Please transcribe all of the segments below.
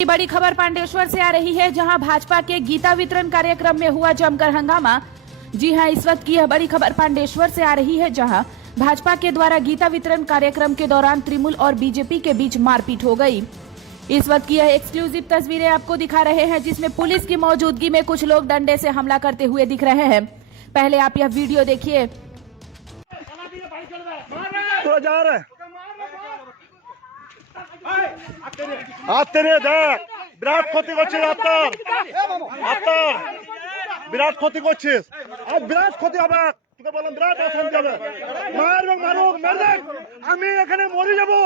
बड़ी खबर पांडेश्वर से आ रही है, जहां भाजपा के गीता वितरण कार्यक्रम में हुआ जमकर हंगामा। जी हां, इस वक्त की यह बड़ी खबर पांडेश्वर से आ रही है, जहां भाजपा के द्वारा गीता वितरण कार्यक्रम के दौरान तृणमूल और बीजेपी के बीच मारपीट हो गई। इस वक्त की यह एक्सक्लूसिव तस्वीरें आपको दिखा रहे हैं, जिसमें पुलिस की मौजूदगी में कुछ लोग डंडे से हमला करते हुए दिख रहे हैं। पहले आप यह वीडियो देखिए। तो जा रहे तेरे देख বিরাট ক্ষতি করছিস আপনার বিরাট ক্ষতি করছিস আর বিরাট ক্ষতি হবে। তোকে বললাম বিরাট অশান্তি হবে। মারুক আমি এখানে মরে যাবো,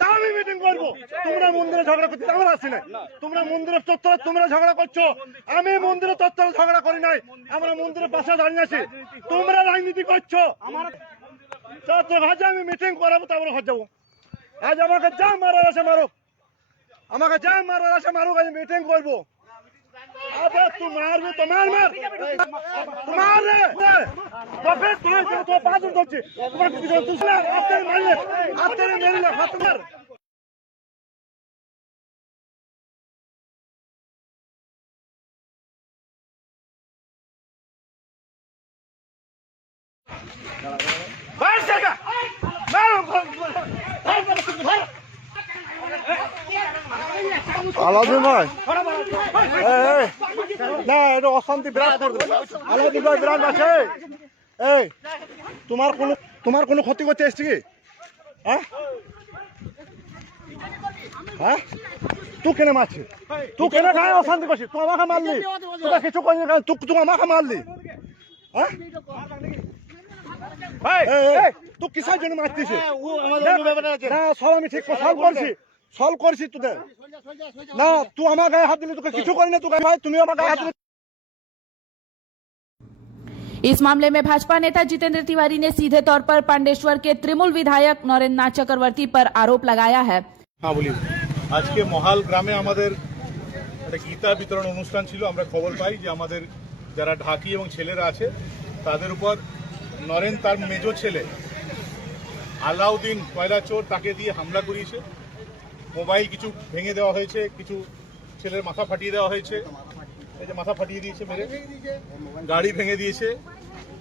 তাও আমি মিটিং করবো। তোমরা মন্দিরে ঝগড়া করছি, আমরা আসি নাই। তোমরা মন্দিরের চত্বরে তোমরা ঝগড়া করছো, আমি মন্দিরের চত্বরে ঝগড়া করি নাই। আমরা মন্দিরের পাশে দাঁড়িয়ে আছি, তোমরা রাজনীতি করছো। আমার চত্বর ভাজা আমি মিটিং করাবো, তারপরে ঘর যাবো। আজ আমাকে যা মারার আছে মারুক, আমাকে যা মারার আছে মারুক, আজ মিটিং করবো। আবে তুই মারবি তো মার রে তবে তো পাঁচ ধরছি তোমার তুই মারলে হাত মার। আলাদা নয় না, এটা অশান্তি বিরাট করবে। আলাদা নয়, বিরাট আছে। এই তোমার কোনো ক্ষতি করতে এসছি কি? হ্যাঁ তুই কেন মারছিস? তুই কেন গায়ে অশান্তি করছিস? তুই আমাকে মারলি, তোকে কিছু করিনি, তুই আমাকে মারলি। হ্যাঁ তুই কিসের জন্য মারতিস? না সব আমি ঠিক সলভ করছি তোদের। না তুই আমার গায়ে হাত দিলি, তোকে কিছু করি না। তুমি আমার গায়ে হাত দিলি। इस मामले में भाजपा नेता जितेंद्र तिवारी ने सीधे तौर पर पांडेश्वर के तृणमूल विधायक नरेंद्र चक्रवर्ती पर आरोप लगाया है। हाँ बोलिए। आज के মহাল গ্রামে আমাদের একটা গীতা বিতরণ অনুষ্ঠান ছিল। আমরা খবর পাই যে আমাদের যারা ঢাকি এবং ছেলেরা আছে তাদের উপর নরেন তার মেজো ছেলে আলাউদ্দিন কয়লা চোর তাকে দিয়ে হামলা করিয়েছে। মোবাইল কিছু ভেঙে দেওয়া হয়েছে, কিছু ছেলের মাথা ফাটিয়ে দেওয়া হয়েছে। এই যে মাথা ফাটিয়ে দিয়েছে, মেরে গাড়ি ভেঙে দিয়েছে।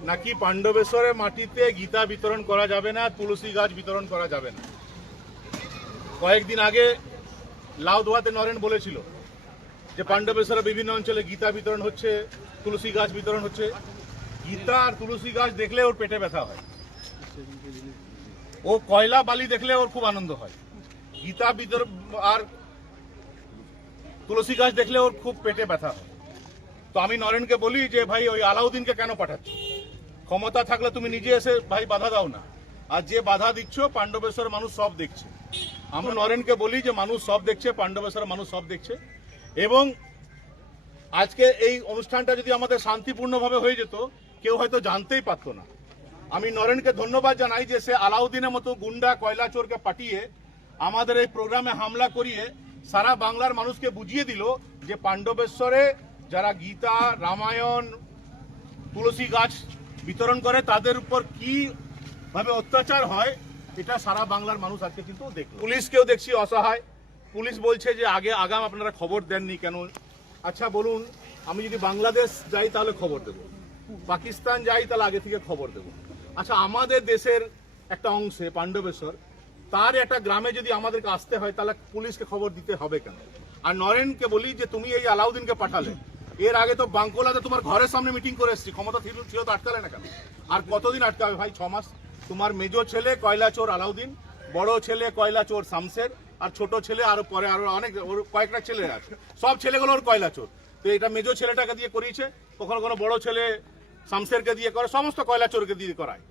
নাকি পাণ্ডবেশ্বরের মাটিতে গীতা বিতরণ করা যাবে না, তুলসী গাছ বিতরণ করা যাবে না। কয়েকদিন আগে লাউদোয়াতে নরেন বলেছিল যে পাণ্ডবেশ্বরের বিভিন্ন অঞ্চলে গীতা বিতরণ হচ্ছে, তুলসী গাছ বিতরণ হচ্ছে। গীতা আর তুলসী গাছ দেখলে ওর পেটে ব্যথা হয়, ও কয়লা বালি দেখলে ওর খুব আনন্দ হয়। গীতা বিতরণ আর তুলসী গাছ দেখলে ওর খুব পেটে ব্যথা হয়। তো আমি নরেনকে বলি যে ভাই ওই আলাউদ্দিনকে কেন পাঠাচ্ছ? ক্ষমতা থাকলে তুমি নিজে এসে ভাই বাধা দাও না। আর যে বাধা দিচ্ছ পাণ্ডবেশ্বরের মানুষ সব দেখছে। আমরা নরেনকে বলি যে মানুষ সব দেখছে, পাণ্ডবেশ্বরের মানুষ সব দেখছে। এবং আজকে এই অনুষ্ঠানটা যদি আমাদের শান্তিপূর্ণভাবে হয়ে যেত, কেউ হয়তো জানতেই পারতো না। আমি নরেনকে ধন্যবাদ জানাই যে সে আলাউদ্দিনের মতো গুন্ডা কয়লা চোরকে পাঠিয়ে আমাদের এই প্রোগ্রামে হামলা করিয়ে সারা বাংলার মানুষকে বুঝিয়ে দিল যে পাণ্ডবেশ্বরে যারা গীতা, রামায়ণ, তুলসী গাছ বিতরণ করে তাদের উপর কি ভাবে অত্যাচার হয়, এটা সারা বাংলার মানুষ আজকে কিন্তু দেখল। পুলিশকেও দেখছি অসহায়। পুলিশ বলছে যে আগাম আপনারা খবর দেননি কেন? আচ্ছা বলুন, আমি যদি বাংলাদেশ যাই তাহলে খবর দেব, পাকিস্তান যাই তাহলে আগে থেকে খবর দেব। আচ্ছা আমাদের দেশের একটা অংশে পাণ্ডবেশ্বর, তার একটা গ্রামে যদি আমাদেরকে আসতে হয় তাহলে পুলিশকে খবর দিতে হবে কেন? আর নরেনকে বলি যে তুমি এই আলাউদ্দিনকে পাঠালে, এর আগে তো বাঙ্কোলাতে তোমার ঘরের সামনে মিটিং করে এসেছি, ক্ষমতা ছিল তো আটকালে না কেন? আর কতদিন আটকাবে ভাই? 6 মাস। তোমার মেজো ছেলে কয়লা চোর আলাউদ্দিন, বড় ছেলে কয়লা চোর শামসের, আর ছোট ছেলে আরো পরে আরো অনেক কয়েকটা ছেলে আছে, সব ছেলেগুলো ওর কয়লা চোর। তো এটা মেজো ছেলেটাকে দিয়ে করিয়েছে, কখনো কোনো বড় ছেলে শামসেরকে দিয়ে করে, সমস্ত কয়লা চোরকে দিয়ে করায়।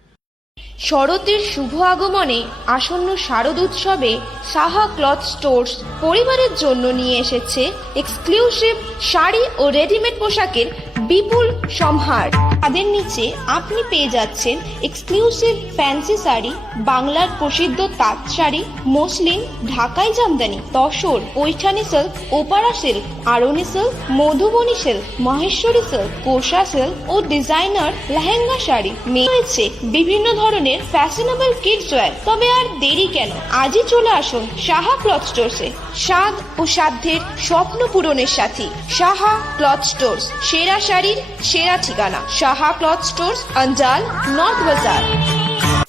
শরতের শুভ আগমনে আসন্ন শারদ উৎসবে সাহা ক্লথ স্টোর্স পরিবারের জন্য নিয়ে এসেছে এক্সক্লুসিভ শাড়ি ও রেডিমেড পোশাকের বিপুল সম্ভার। তাদের নিচে আপনি পেয়ে যাচ্ছেন এক্সক্লুসিভ ফ্যান্সি শাড়ি, বাংলার প্রসিদ্ধ তাঁত শাড়ি, মসলিন, ঢাকাই জামদানি, তসর, পৈঠানি সিল্ক, ওপারা silk, Arni silk, Madhubani silk, Maheshwari silk, kosa silk ও ডিজাইনার লেহেঙ্গা শাড়ি। রয়েছে বিভিন্ন ধরনের ফ্যাশনেবল কিডস ওয়্যার। তবে আর দেরি কেন, আজই চলে আসুন সাহা ক্লথ স্টোরসে। স্বাদ ও সাধ্যের স্বপ্ন পূরণের সাথী সাহা ক্লথ স্টোরস, সেরা শাড়ির সেরা ঠিকানা সাহা ক্লথ স্টোরস, অঞ্জাল, নর্থ বাজার।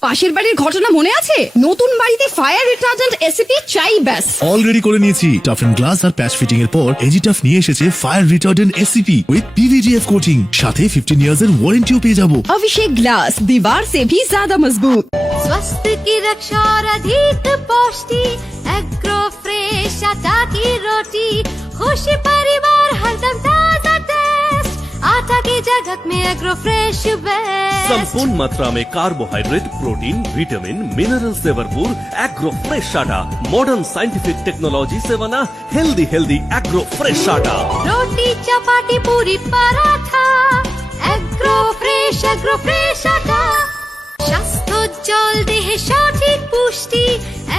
পাশের বাড়ির ঘটনা মনে আছে? নতুন বাড়িতে ফায়ার রিটার্ডেন্ট এসিপি চাই ব্যাস। অলরেডি করে নিয়েছি। টাফ এন্ড গ্লাস আর প্যাচ ফিটিং এর পর এজিটাফ নিয়ে এসেছে fire retardant ACP with PVDF coating, সাথে 15 ইয়ার্স এর ওয়ারেন্টিও পেয়ে যাবো। अभिषेक ग्लास दीवार से भी ज्यादा मजबूत। स्वास्थ्य की रक्षा और अधिक पौष्टि, एग्रो फ्रेश आटा की रोटी, खुशी परिवार हरदम ताजा टेस्ट, आटा की जगत में एग्रो फ्रेश बेस्ट। संपूर्ण मात्रा में कार्बोहाइड्रेट, प्रोटीन, विटामिन, मिनरल से भरपूर एग्रो फ्रेश आटा, मॉडर्न साइंटिफिक टेक्नोलॉजी से बना हेल्दी एग्रो फ्रेश आटा। रोटी चपाटी पूरी पराठा, एग्रो फ्रेश आटा, স্বাস্থ্য জল দেহে সঠিক পুষ্টি,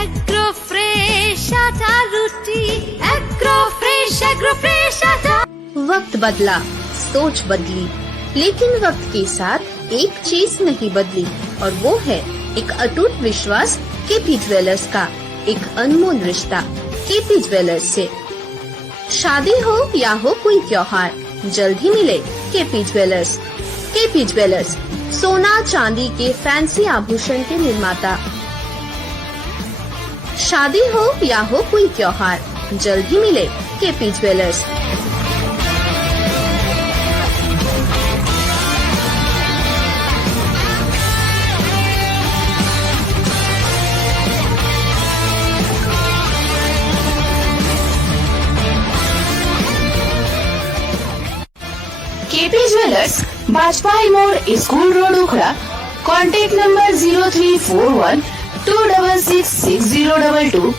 एग्रो फ्रेश आटा रोटी, एग्रो फ्रेश आटा। वक्त बदला, सोच बदली, लेकिन वक्त के साथ एक चीज नहीं बदली, और वो है एक अटूट विश्वास केपी ज्वेलर्स का, एक अनमोल रिश्ता केपी ज्वेलर्स से। शादी हो या हो कोई त्योहार, जल्द ही मिले केपी ज्वेलर्स। केपी ज्वेलर्स, सोना चांदी के फैंसी आभूषण के निर्माता। शादी हो या हो कोई त्योहार, जल्द ही मिले KP jewellers. KP jewellers, Bajpai मोड़, school road, Ukhra. Contact number 0341 266 6022।